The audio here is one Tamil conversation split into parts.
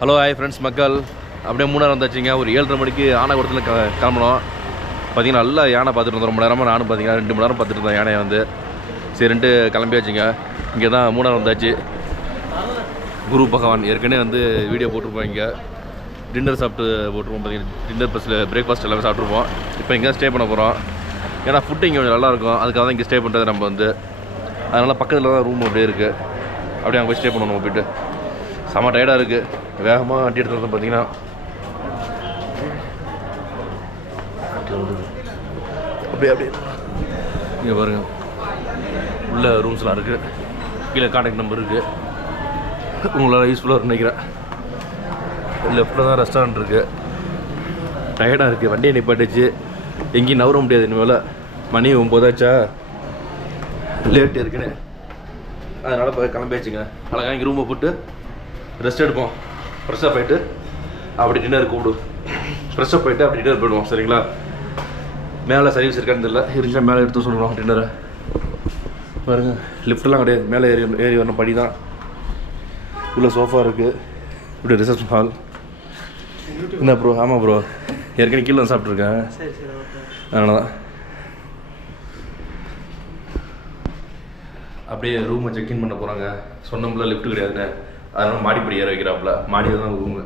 ஹலோ ஹாய் ஃப்ரெண்ட்ஸ் மக்கள், அப்படியே மூணார் வந்தாச்சுங்க. ஒரு 7:30 மணிக்கு ஆனைக்குளத்தில் கிளம்பணும். பார்த்தீங்கன்னா நல்லா யானை பார்த்துட்டு இருந்தோம். ரொம்ப நேரமாக நானும் பார்த்தீங்கன்னா 2 மணி நேரம் பார்த்துட்டு இருந்தேன் யானையை வந்து. சரின்ட்டு கிளம்பியாச்சுங்க. இங்கே தான் மூணார் வந்தாச்சு. குரு பகவான் ஏற்கனவே வந்து வீடியோ போட்டிருப்போம். இங்கே டின்னர் சாப்பிட்டு போட்டிருப்போம். பார்த்தீங்கன்னா டின்னர் ப்ளஸில் பிரேக்ஃபாஸ்ட் எல்லாமே சாப்பிட்ருப்போம். இப்போ இங்கே ஸ்டே பண்ண போகிறோம். ஏன்னா ஃபுட்டு இங்கே கொஞ்சம் நல்லாயிருக்கும். அதுக்காக தான் இங்கே ஸ்டே பண்ணுறது நம்ம வந்து. அதனால் பக்கத்தில் தான் ரூம் அப்படியே இருக்குது. அப்படியே அங்கே போய் ஸ்டே பண்ணணும். நம்ம போய்ட்டு செம்ம டயர்டாக இருக்குது. வேகமாக வண்டி எடுத்து வந்து பார்த்தீங்கன்னா அப்படியே இங்கே பாருங்கள், உள்ள ரூம்ஸ்லாம் இருக்குது. கீழே கான்டாக்ட் நம்பர் இருக்குது. உங்களால் யூஸ்ஃபுல்லாக இருக்குன்னு நினைக்கிறேன். லெஃப்ட்டில் தான் ரெஸ்டாரண்ட் இருக்குது. டயர்டாக இருக்குது. வண்டியை நிப்பாட்டிச்சு. எங்கேயும் நவர முடியாது. இனிமேல் மணி 9 ஆச்சா, லேட்டு இருக்குன்னு அதனால் இப்போ கிளம்பியாச்சுங்க. அழகாக இங்கே ரூமை போட்டு ரெஸ்ட் எடுப்போம். ஃப்ரெஷ்ஷாக போயிட்டு அப்படி டின்னர் கூப்பிடுவோம். ஃப்ரெஷ்ஷாக போயிட்டு அப்படி டின்னர் போயிடுவோம். சரிங்களா? மேலே சர்வீஸ் இருக்கான்னு தெரியல. இருந்துச்சுன்னா மேலே எடுத்து சொல்லுவோம் டின்னரை. பாருங்க, லிஃப்ட்லாம் கிடையாது. மேலே ஏறி வரணும். படி தான். உள்ள சோஃபா இருக்குது. இப்படி ரிசப்ஷன் ஹால். என்ன ப்ரோ? ஆமாம் ப்ரோ, ஏற்கனவே கீழே வந்து சாப்பிட்ருக்கேன். அதனால தான் அப்படியே ரூமை செக்இன் பண்ண போகிறாங்க. சொன்னோம்ல லிஃப்ட் கிடையாதுன்னு, அதனால் மாடிப்படி ஏற வைக்கிறாப்புல. மாடியில் தான் ரூமு.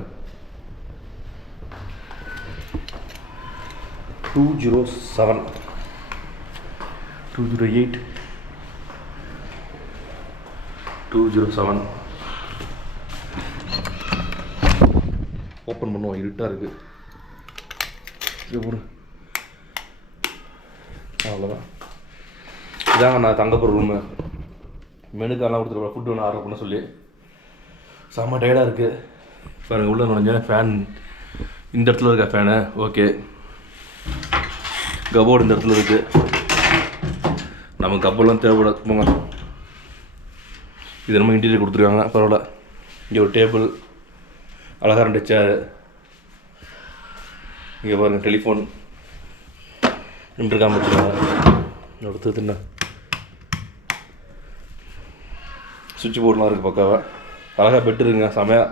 207 208 207 ஓப்பன் பண்ணுவோம். இருட்டாக இருக்குது. இது போடு. அவ்வளோதான். இதாங்க நான் தங்க போகிற ரூமு. மெனுக்கெல்லாம் கொடுத்துருப்பேன். ஃபுட்டு ஒன்று ஆர்டர் பண்ண சொல்லி. செம்ம டயர்டாக இருக்குது. பாருங்கள், உள்ளே நுழைஞ்சேன். ஃபேன் இந்த இடத்துல இருக்கா? Fan okay. கபோர்டு இந்த இடத்துல இருக்குது. நமக்கு கப்பெல்லாம் தேவைப்படாது. போங்க. இது நம்ம இன்டீரியர் கொடுத்துருக்காங்க. பரவாயில்ல. இங்கே ஒரு டேபிள், அழகாக 2 சேரு. இங்கே பாருங்கள், டெலிஃபோன் நின்றுருக்காம வச்சுருக்காங்க. அடுத்தது என்ன, சுவிட்ச் போர்டெலாம் இருக்குது பக்காவாக. அழகாக பெட்டு இருக்குங்க. செமையாக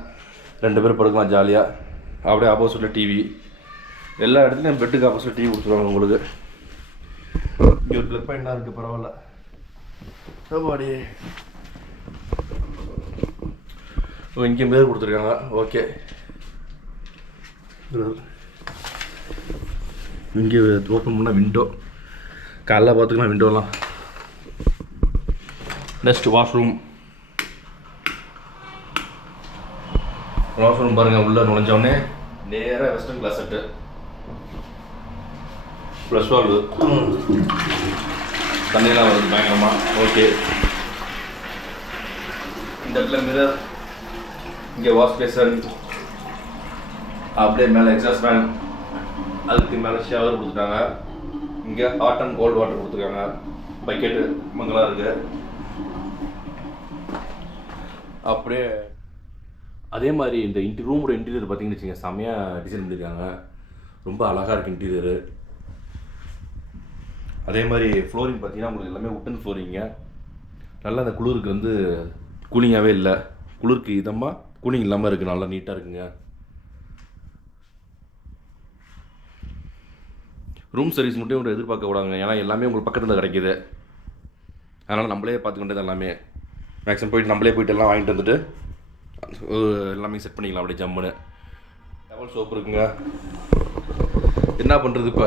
2 பேர் படுக்கலாம் ஜாலியாக. அப்படியே ஆப்போசிட்டில் டிவி. எல்லா இடத்துலையும் பெட்டுக்கு ஆப்போசிட் டிவி கொடுத்துருவாங்க உங்களுக்கு. இங்கே ஒரு ப்ளக் பாயிண்ட்லாம் இருக்குது. பரவாயில்ல. பாடி இங்கே பேர் கொடுத்துருக்காங்க. ஓகே. இங்கே ஓப்பன் பண்ணால் விண்டோ. காலைல பார்த்துக்கலாம் விண்டோலாம். Next washroom. வாஷ்ரூம் பாருங்கள். உள்ளே நுழைஞ்சோடனே நேராக வெஸ்டர்ன் கிளாசெட்டு ப்ளஸ் வால்வு. தண்ணியெல்லாம் வருது பயங்கரமாக. ஓகே. இந்த இடத்துல மிரர். இங்கே வாஷ் பேசன். அப்படியே மேலே எக்ஸாஸ்ட் ஃபேன். அதுக்கு மேலே ஷவர் கொடுத்துட்டாங்க. இங்கே ஹாட் அண்ட் கோல்டு வாட்டர் கொடுத்துருக்காங்க. பக்கெட்டு மங்களாக இருக்குது. அப்படியே அதே மாதிரி இந்த ரூமோட இன்டீரியர் பார்த்தீங்கன்னு வச்சுங்க, செம்மையாக டிசைன் பண்ணியிருக்காங்க. ரொம்ப அழகாக இருக்குது இன்டீரியரு. அதே மாதிரி ஃப்ளோரிங் பார்த்தீங்கன்னா உங்களுக்கு எல்லாமே உட்டன் ஃப்ளோரிங்க. நல்லா அந்த குளிருக்கு வந்து கூலிங்காகவே இல்லை. குளிருக்கு இதமாக கூலிங் இல்லாமல் இருக்குது. நல்லா நீட்டாக இருக்குங்க. ரூம் சர்வீஸ் மட்டும் உங்களுக்கு எதிர்பார்க்க கூடாதுங்க. ஏன்னா எல்லாமே உங்களுக்கு பக்கத்தில் கிடைக்கிது. அதனால் நம்மளே பார்த்துக்கிட்டது எல்லாமே. மேக்ஸிமம் போயிட்டு நம்மளே போய்ட்டு எல்லாம் வாங்கிட்டு வந்துட்டு எல்லாமே செட் பண்ணிக்கலாம். அப்படியே ஜம்முன்னு டவல் சோப்பு இருக்குங்க. என்ன பண்ணுறது இப்போ?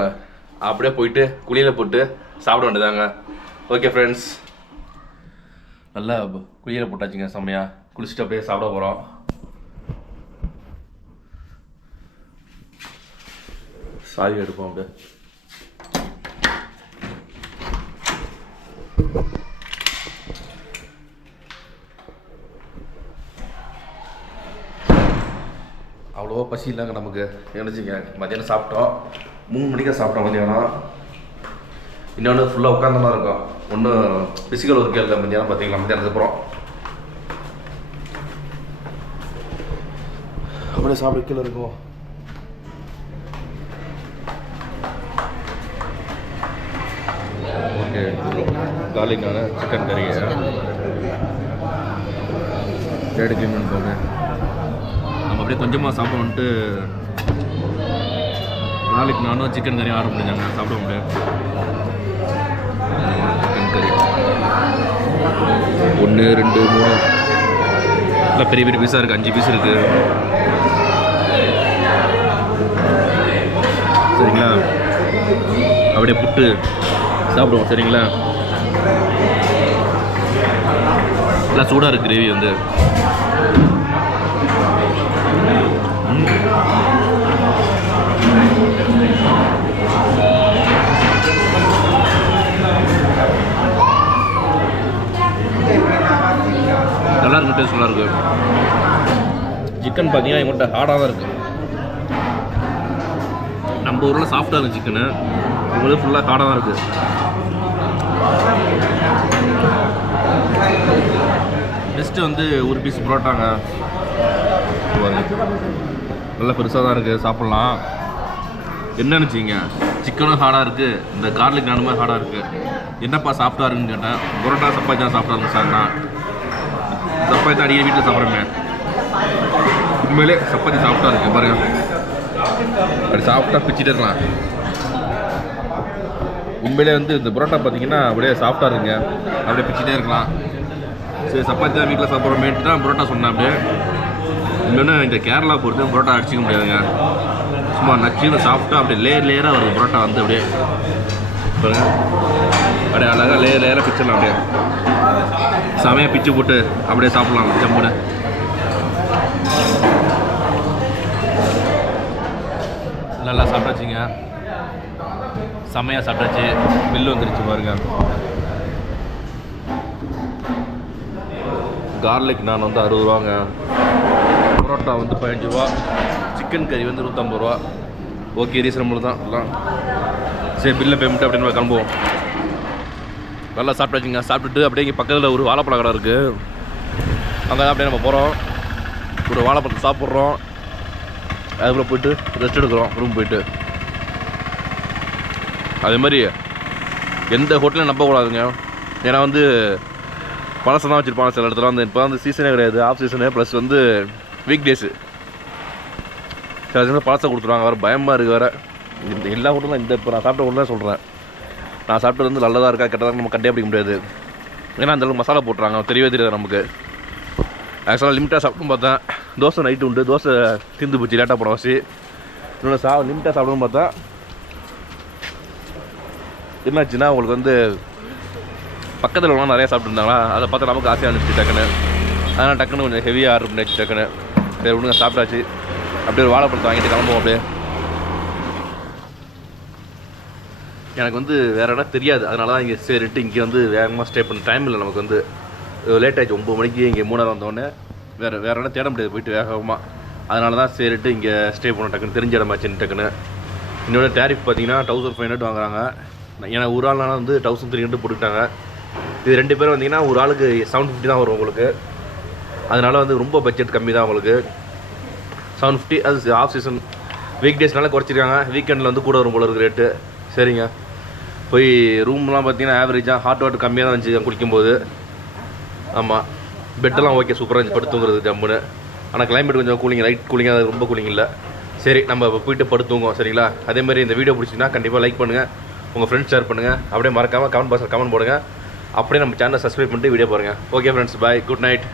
அப்படியே போயிட்டு குளியில் போட்டு சாப்பிட வேண்டியதாங்க. ஓகே ஃப்ரெண்ட்ஸ், நல்லா குளியில் போட்டாச்சுங்க. செம்மையாக குளிச்சுட்டு அப்படியே சாப்பிட போகிறோம். சாவி எடுப்போம். அப்படியே அவ்வளோவா பசி இல்லைங்க நமக்கு. நினச்சிங்க மத்தியானம் சாப்பிட்டோம். 3 மணிக்கு சாப்பிட்டோம் மத்தியானம். இன்னொன்று ஃபுல்லாக உட்காந்துலாம் இருக்கும். ஒன்றும் ஃபிசிக்கல் ஒர்க்கே இல்லை மத்தியானம். பார்த்தீங்களா? மத்தியானத்துக்கு அப்புறம் அப்படியே சாப்பிட கீழே இருக்கும். ஓகே. கார்லிக்கான சிக்கன் கறி ரெடி கிளீன் பண்ணுவாங்க. நம்ம அப்படியே கொஞ்சமாக சாப்பிடுவோன்ட்டு நாளைக்கு நானும் சிக்கன் கறி ஆர்டர் பண்ணிருந்தாங்க. சாப்பிட முடியாது. சிக்கன் கறி 1 2 3 எல்லாம் பெரிய பெரிய பீஸாக இருக்குது. 5 பீஸ் இருக்குது. சரிங்களா, அப்படியே புட்டு சாப்பிடுவோம். சரிங்களா, நல்லா சூடாக இருக்குது கிரேவி வந்து. நல்லா இருக்கு, டேஸ்ட் நல்லா இருக்கு. சிக்கன் பார்த்தீங்கன்னா எங்கள்கிட்ட ஹார்டாக தான் இருக்குது. நம்ம ஊரில் சாஃப்டாக இருக்குது சிக்கனு, உங்களுக்கு ஃபுல்லாக ஹார்டாக தான் இருக்குது. நெக்ஸ்ட்டு வந்து ஒரு பீஸ் புரோட்டாங்க. நல்லா பெருசாக தான் இருக்குது, சாப்பிட்லாம். என்னன்னு வச்சிங்க, சிக்கனும் ஹார்டாக இருக்குது, இந்த கார்லிக் நானுமே ஹார்டாக இருக்குது. என்னப்பா சாஃப்டாக இருக்குன்னு கேட்டேன். புரோட்டா சப்பாத்தி தான் சாஃப்டாக இருக்கும் சார். நான் சப்பாத்தி தான் அடிக்கடி வீட்டில் சாப்பிட்றேன். உண்மையிலே சப்பாத்தி சாஃப்டாக இருக்குது பாருங்க. அப்படி சாஃப்டாக பிச்சுட்டு இருக்கலாம். உண்மையிலே வந்து இந்த புரோட்டா பார்த்தீங்கன்னா அப்படியே சாஃப்டாக இருக்குங்க, அப்படியே பிச்சுட்டே இருக்கலாம். சரி, சப்பாத்தி தான் வீட்டில் சாப்பிட்றோமேட்டு தான் புரோட்டா சொன்னேன். அப்படியே இன்னொன்று இந்த கேரளா பொறுத்து புரோட்டா அடிச்சிக்க முடியாதுங்க. சும்மா நச்சுன்னு சாப்பிட்டா அப்படியே லேயராக வருது புரோட்டா வந்து. அப்படியே பாருங்க, அப்படியே அழகாக லேயராக பிச்சிடலாம். அப்படியே செமையாக பிச்சு போட்டு அப்படியே சாப்பிட்லாம் ஜம்முன்னு. நல்லா சாப்பிட்டாச்சுங்க, செமையாக சாப்பிட்டாச்சு. பில்லு வந்துருச்சு பாருங்க. கார்லிக் நான் வந்து 60 ரூபாங்க, புரோட்டா வந்து 15 ரூபா, சிக்கன் கறி வந்து 150 ரூபா. ஓகே, ரீசனபிள் தான் எல்லாம். சரி, பில்லை பேமெண்ட் அப்படின்னு நம்ம கிளம்புவோம். நல்லா சாப்பிட்டாச்சுங்க. சாப்பிட்டுட்டு அப்படியே இங்கே பக்கத்தில் ஒரு வாழைப்பழ கடை இருக்குது, அங்கே தான் அப்படியே நம்ம போகிறோம். ஒரு வாழைப்பழத்தை சாப்பிட்றோம், அதுக்குள்ளே போய்ட்டு ரெஸ்ட் எடுக்கிறோம் ரூம் போய்ட்டு. அதே மாதிரி எந்த ஹோட்டலையும் நம்பக்கூடாதுங்க. ஏன்னா வந்து பழசம் தான் வச்சுருப்பாங்க சில இடத்துல. வந்து இப்போ வந்து சீசனே கிடையாது, ஆஃப் சீசனு ப்ளஸ் வந்து வீக் டேஸு. சில இடத்துல பழசை கொடுத்துருவாங்க, வேறு பயமாக இருக்குது வேறு. இந்த எல்லா ஹோட்டலும் இந்த இப்போ நான் சாப்பிட்ட ஹோட்டல் தான் சொல்கிறேன். நான் சாப்பிட்டது வந்து நல்லதாக இருக்கா கெட்டதாக நம்ம கண்டே பிடிக்க முடியாது. ஏன்னா அந்தளவுக்கு மசாலா போட்டுறாங்க, தெரியவே தெரியாது நமக்கு. ஆக்சுவலாக லிமிட்டாக சாப்பிட்டு பார்த்தேன். தோசை நைட்டு உண்டு, தோசை தீர்ந்து போச்சு லேட்டாக போன வச்சு. இன்னொன்று லிமிட்டாக சாப்பிடணும்னு பார்த்தா என்னாச்சுன்னா உங்களுக்கு வந்து பக்கத்தில் உள்ளவங்க நிறையா சாப்பிட்டுருந்தாங்களா, அதை பார்த்தா நமக்கு ஆசையாக இருந்துச்சு டக்குன்னு. அதனால் டக்குன்னு கொஞ்சம் ஹெவியாக ஆர்டர் பண்ணியாச்சு டக்குன்னு. சரி விடுங்க, சாப்பிட்டாச்சு. அப்படியே ஒரு வாழைப்பழத்தை வாங்கிட்டு கிளம்புவோம். அப்படியே எனக்கு வந்து வேறு இடம் தெரியாது, அதனால தான் இங்கே சரிட்டு இங்கே வந்து வேகமாக ஸ்டே பண்ண டைம் இல்லை நமக்கு. வந்து லேட் ஆகிடுச்சு, 9 மணிக்கு இங்கே 3 வந்தோடனே வேறு இடம் தேட முடியாது போயிட்டு வேகமாக. அதனால தான் சரிட்டு இங்கே ஸ்டே பண்ண டக்குன்னு தெரிஞ்ச இடமாச்சுன்னு டக்குன்னு. இன்னொன்று டேரிஃப் பார்த்தீங்கன்னா 1500 வாங்குறாங்க. ஏன்னா ஒரு ஆள்னால வந்து 1300 போட்டுக்கிட்டாங்க. இது 2 பேர் வந்தீங்கன்னா ஒரு ஆளுக்கு 750 தான் வரும் உங்களுக்கு. அதனால் வந்து ரொம்ப பட்ஜெட் கம்மி தான் உங்களுக்கு. 750 அது ஆஃப் சீசன். வீக் டேஸ்னால குறைச்சிருக்காங்க, வீக்கெண்டில் வந்து கூட வரும் போல இருக்குது ரேட்டு. சரிங்க, போய் ரூம்லாம் பார்த்தீங்கன்னா ஆவரேஜாக ஹாட் வாட்டர் கம்மியாக தான் இருந்துச்சு குளிக்கும்போது. ஆமாம், பெட்டெல்லாம் ஓகே, சூப்பராக இருந்துச்சு படுத்துங்கிறது ஜம்முன்னு. ஆனால் கிளைமேட் கொஞ்சம் கூலிங், லைட் கூலிங்காக, ரொம்ப கூலிங் இல்லை. சரி, நம்ம போயிட்டு படுத்துவோம். சரிங்களா, அதேமாதிரி இந்த வீடியோ பிடிச்சிங்கன்னா கண்டிப்பாக லைக் பண்ணுங்கள், உங்கள் ஃப்ரெண்ட்ஸ் ஷேர் பண்ணுங்கள். அப்படியே மறக்காமல் கமெண்ட் பாக்ஸில் கமெண்ட் போடுங்க. அப்படியே நம்ம சேனலை சப்ஸ்கிரைப் பண்ணிட்டு வீடியோ பாருங்கள். ஓகே ஃப்ரெண்ட்ஸ், பாய், குட் நைட்.